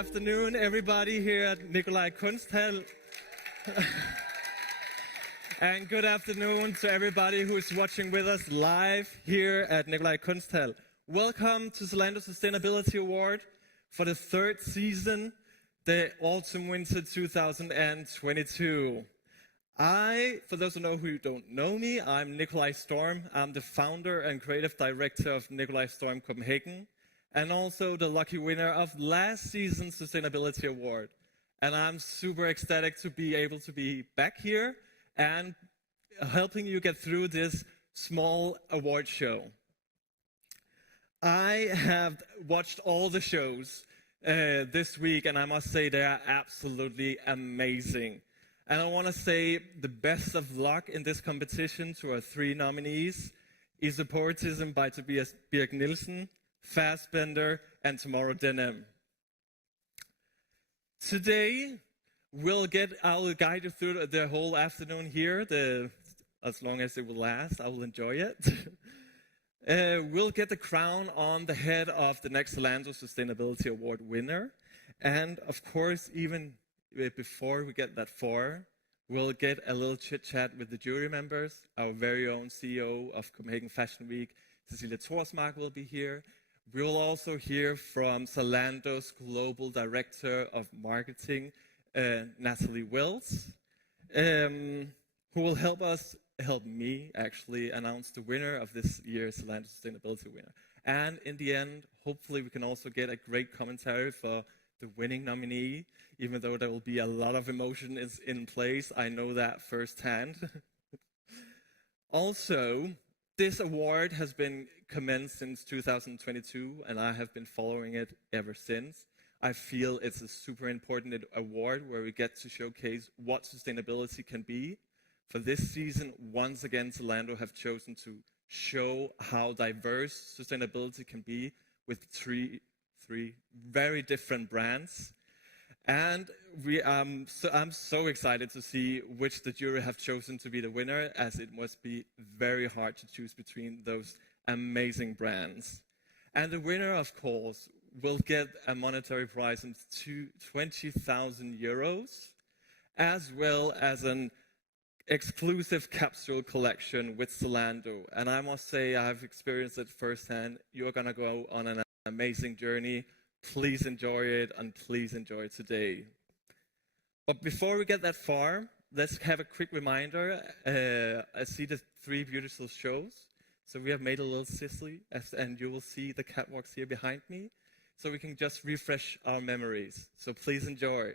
afternoon, everybody here at Nikolaj Kunsthal. And good afternoon to everybody who's watching with us live here at Nikolaj Kunsthal. Welcome to Zalando Sustainability Award for the third season, the Autumn-Winter 2022. For those who don't know me, I'm Nikolaj Storm. I'm the founder and creative director of Nikolaj Storm Copenhagen, and also the lucky winner of last season's Sustainability Award. And I'm super ecstatic to be able to be back here and helping you get through this small award show. I have watched all the shows this week, and I must say they are absolutely amazing. And I want to say the best of luck in this competition to our three nominees: Isoporitism by Tobias Birk Nielsen, Fassbender, and Tomorrow Denim. Today, I'll guide you through the whole afternoon here, as long as it will last. I will enjoy it. We'll get the crown on the head of the next Zalando Sustainability Award winner. And of course, even before we get that far, we'll get a little chit-chat with the jury members. Our very own CEO of Copenhagen Fashion Week, Cecilia Thorsmark, will be here. We will also hear from Zalando's Global Director of Marketing, Natalie Wills, who will help me actually announce the winner of this year's Zalando Sustainability winner. And in the end, hopefully we can also get a great commentary for the winning nominee, even though there will be a lot of emotion in place. I know that firsthand. Also, this award has been commenced since 2022, and I have been following it ever since. I feel it's a super important award where we get to showcase what sustainability can be. For this season, once again, Solando have chosen to show how diverse sustainability can be with three very different brands. And I'm so excited to see which the jury have chosen to be the winner, as it must be very hard to choose between those amazing brands. And the winner, of course, will get a monetary prize of 20,000 euros, as well as an exclusive capsule collection with Zalando. And I must say, I've experienced it firsthand. You're going to go on an amazing journey. Please enjoy it, and please enjoy it today. But before we get that far, let's have a quick reminder. I see the three beautiful shows. So we have made a little sizzly, and you will see the catwalks here behind me. So we can just refresh our memories. So please enjoy.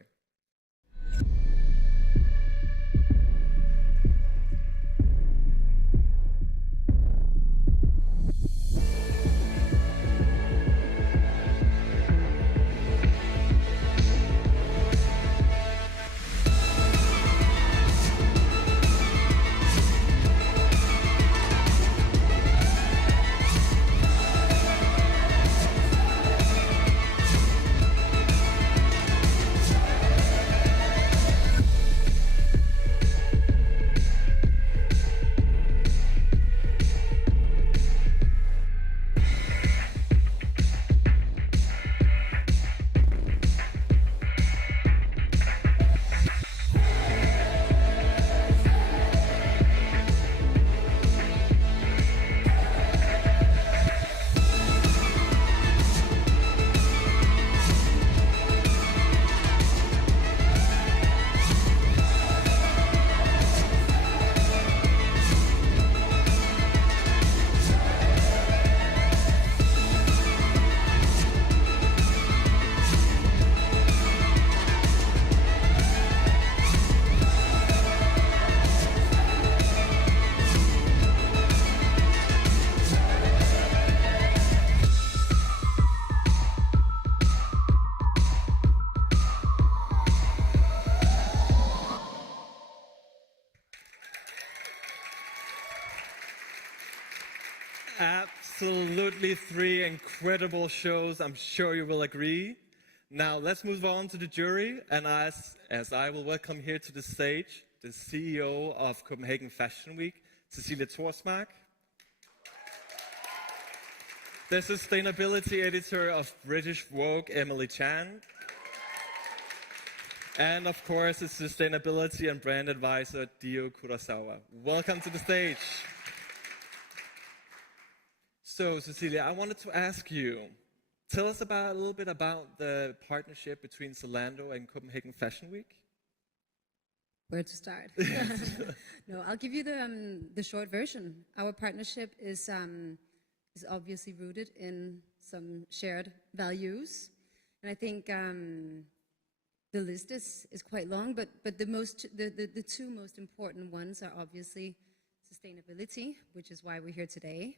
Absolutely three incredible shows. I'm sure you will agree. Now let's move on to the jury, and as I will welcome here to the stage the CEO of Copenhagen Fashion Week, Cecilia Thorsmark, the sustainability editor of British Vogue, Emily Chan, And of course, it's sustainability and brand advisor Dio Kurosawa. Welcome to the stage. So, Cecilia, I wanted to ask you, tell us a little bit about the partnership between Zalando and Copenhagen Fashion Week. Where to start? No, I'll give you the short version. Our partnership is obviously rooted in some shared values, and I think the list is quite long. But the two most important ones are obviously sustainability, which is why we're here today.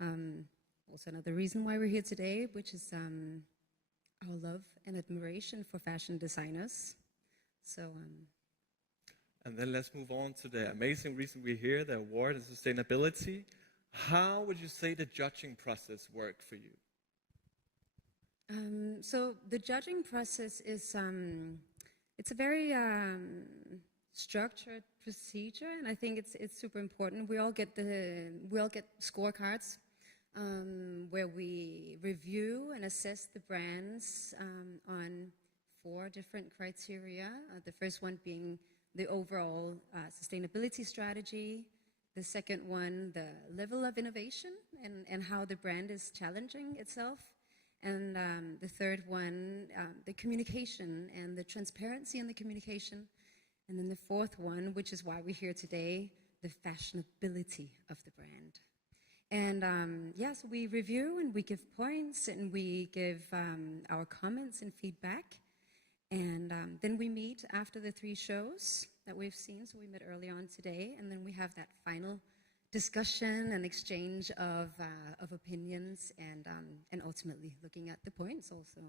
Also another reason why we're here today, which is our love and admiration for fashion designers. So. And then let's move on to the amazing reason we're here, the award and sustainability. How would you say the judging process worked for you? So the judging process is it's a very structured procedure, and I think it's super important. We all get scorecards where we review and assess the brands on 4 different criteria. The first one being the overall sustainability strategy. The second one, the level of innovation and how the brand is challenging itself. And the third one, the communication and the transparency in the communication. And then the fourth one, which is why we're here today, the fashionability of the brand. And yes, we review and we give points and we give our comments and feedback. And then we meet after the 3 shows that we've seen. So we met early on today, and then we have that final discussion and exchange of opinions, and ultimately looking at the points also.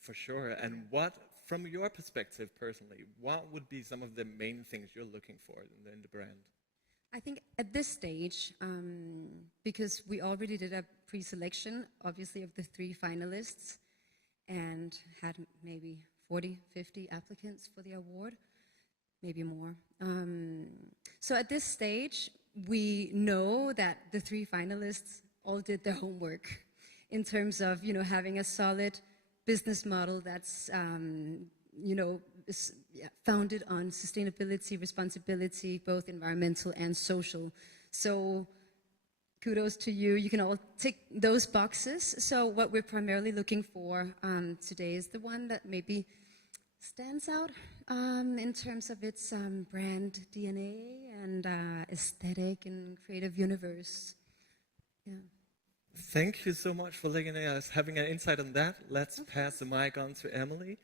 For sure. And what, from your perspective personally, what would be some of the main things you're looking for in the brand? I think at this stage, because we already did a pre-selection, obviously, of the 3 finalists, and had maybe 40, 50 applicants for the award, maybe more. So at this stage, we know that the 3 finalists all did their homework in terms of, having a solid business model that's, founded on sustainability, responsibility, both environmental and social. So kudos to you. You can all tick those boxes. So what we're primarily looking for today is the one that maybe stands out in terms of its brand DNA and aesthetic and creative universe. Yeah. Thank you so much for letting us having an insight on that. Let's pass the mic on to Emily.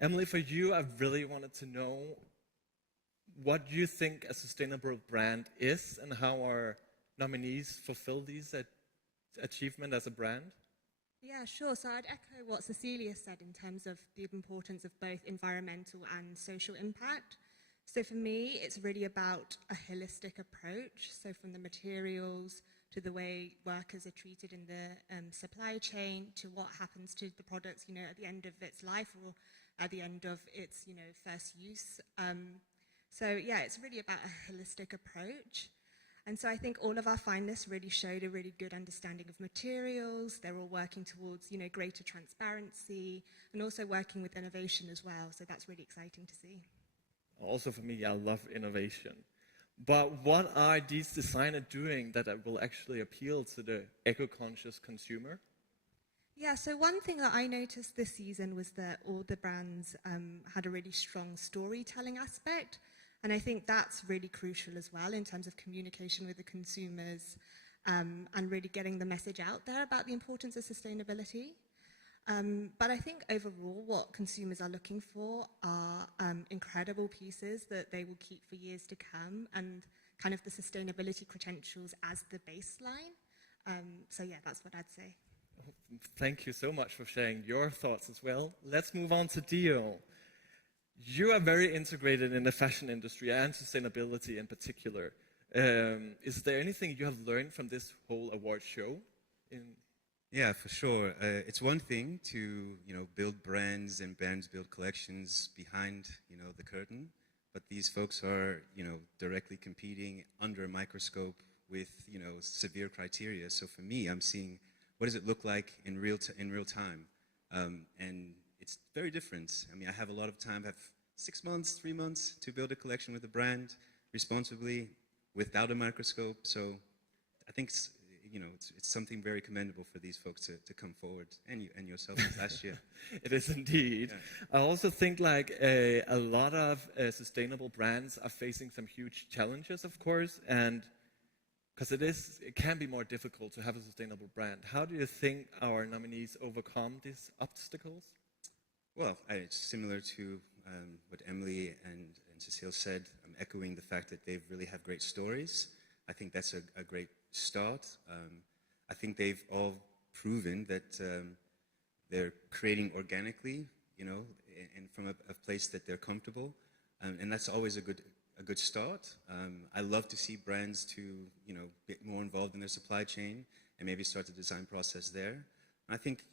Emily, for you, I really wanted to know what you think a sustainable brand is and how our nominees fulfill these achievement as a brand. Yeah, sure. So I'd echo what Cecilia said in terms of the importance of both environmental and social impact. So for me, it's really about a holistic approach. So from the materials to the way workers are treated in the supply chain to what happens to the products, at the end of its life or at the end of its, first use. So yeah, it's really about a holistic approach. And so I think all of our finalists really showed a really good understanding of materials. They're all working towards, greater transparency and also working with innovation as well. So that's really exciting to see. Also for me, I love innovation. But what are these designers doing that will actually appeal to the eco-conscious consumer? Yeah, so one thing that I noticed this season was that all the brands had a really strong storytelling aspect. And I think that's really crucial as well in terms of communication with the consumers and really getting the message out there about the importance of sustainability. But I think overall what consumers are looking for are incredible pieces that they will keep for years to come and kind of the sustainability credentials as the baseline. So yeah, that's what I'd say. Thank you so much for sharing your thoughts as well. Let's move on to Dio. You are very integrated in the fashion industry and sustainability in particular. Is there anything you have learned from this whole award show? Yeah, for sure. It's one thing to, build brands and brands build collections behind, the curtain. But these folks are, directly competing under a microscope with, severe criteria. So for me, I'm seeing what does it look like in real time? And it's very different. I mean, I have a lot of time, have 6 months, 3 months to build a collection with a brand responsibly, without a microscope. So I think it's something very commendable for these folks to come forward, and yourself last year. It is indeed. Yeah. I also think like a lot of sustainable brands are facing some huge challenges, of course, and because it can be more difficult to have a sustainable brand. How do you think our nominees overcome these obstacles? Well, it's similar to what Emily and Cecile said. I'm echoing the fact that they really have great stories. I think that's a great start. I think they've all proven that they're creating organically, and from a place that they're comfortable, and that's always a good start. I love to see brands to get more involved in their supply chain and maybe start the design process there. And I think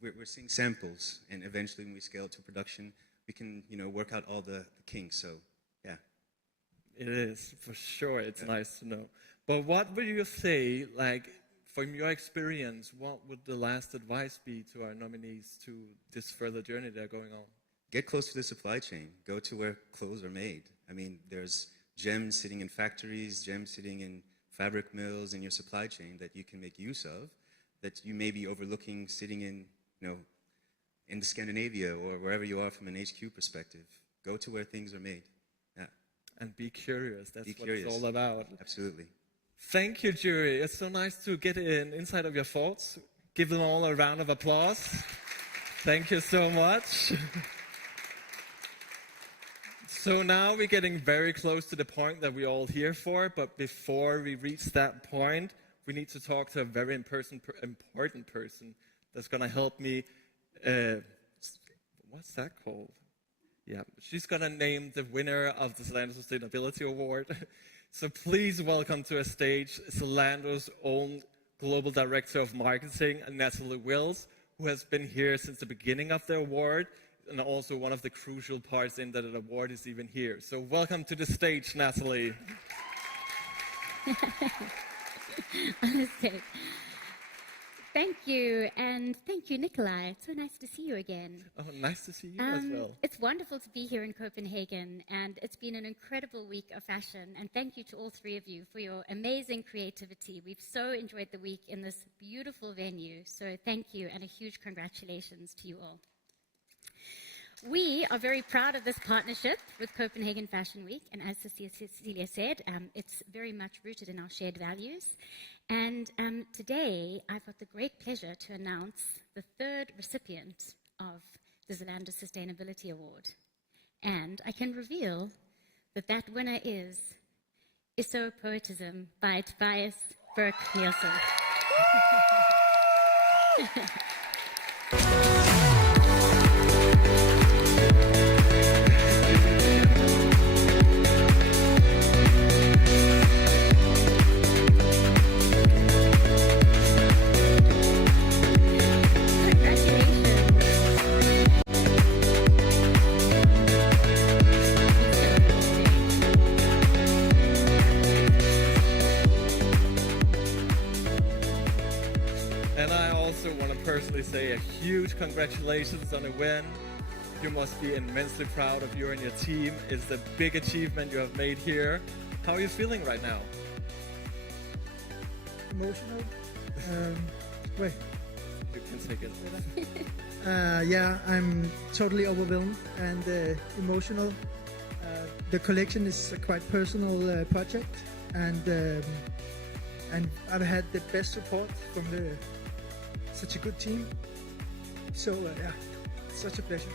we're seeing samples, and eventually when we scale it to production, we can work out all the kinks. So yeah, it is for sure. It's nice to know. But what would you say, like from your experience, what would the last advice be to our nominees to this further journey they're going on? Get close to the supply chain. Go to where clothes are made. I mean, there's gems sitting in factories, gems sitting in fabric mills in your supply chain that you can make use of, that you may be overlooking sitting in, in Scandinavia or wherever you are from an HQ perspective. Go to where things are made. Yeah. And be curious. That's be what curious. it's all about. Absolutely. Thank you, jury. It's so nice to get inside of your thoughts. Give them all a round of applause. Thank you so much. So now we're getting very close to the point that we're all here for, but before we reach that point, we need to talk to a very important person that's going to help me. What's that called? Yeah, she's going to name the winner of the Zalando Sustainability Award. So please welcome to a stage Zalando's own Global Director of Marketing, Natalie Wills, who has been here since the beginning of the award, and also one of the crucial parts in that an award is even here. So welcome to the stage, Natalie. Okay. Thank you, and thank you, Nikolai. It's so nice to see you again. Oh, nice to see you as well. It's wonderful to be here in Copenhagen, and it's been an incredible week of fashion. And thank you to all three of you for your amazing creativity. We've so enjoyed the week in this beautiful venue. So thank you, and a huge congratulations to you all. We are very proud of this partnership with Copenhagen Fashion Week, and as Cecilia said, it's very much rooted in our shared values. And today, I've got the great pleasure to announce the third recipient of the Zalando Sustainability Award. And I can reveal that that winner is Poetism by Tobias Burke-Nielsen. Personally say a huge congratulations on a win. You must be immensely proud of you and your team. It's a big achievement you have made here. How are you feeling right now? Emotional. Wait. You can take it. Yeah, I'm totally overwhelmed and emotional. The collection is a quite personal project, and I've had the best support from such a good team. So yeah, it's such a pleasure.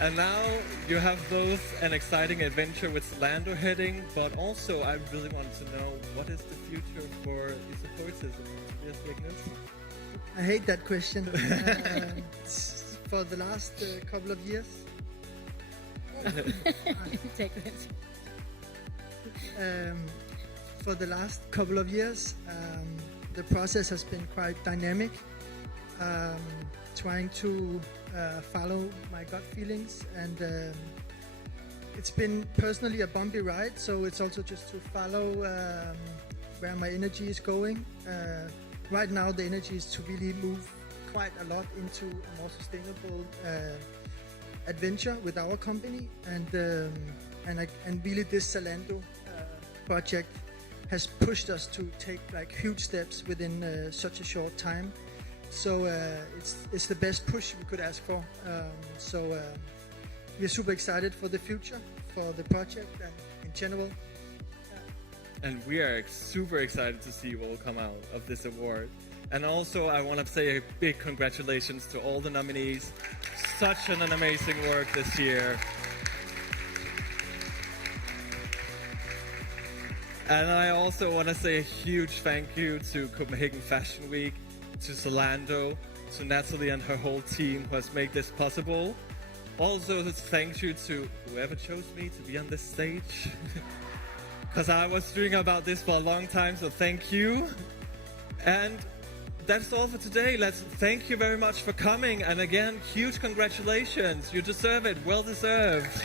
And now you have both an exciting adventure with Solando heading, but also I really wanted to know, what is the future for Poetism? I hate that question. For the last couple of years. Take this. For the last couple of years, the process has been quite dynamic, trying to follow my gut feelings, and it's been personally a bumpy ride, so it's also just to follow where my energy is going. Right now the energy is to really move quite a lot into a more sustainable adventure with our company, and really this Zalando project has pushed us to take like huge steps within such a short time. So it's the best push we could ask for. We're super excited for the future, for the project, and in general. And we are super excited to see what will come out of this award. And also, I want to say a big congratulations to all the nominees. Such an amazing work this year. And I also want to say a huge thank you to Copenhagen Fashion Week, to Solando, to Natalie and her whole team who has made this possible. Also, thank you to whoever chose me to be on this stage. Because I was dreaming about this for a long time, so thank you. And that's all for today. Thank you very much for coming. And again, huge congratulations. You deserve it. Well deserved.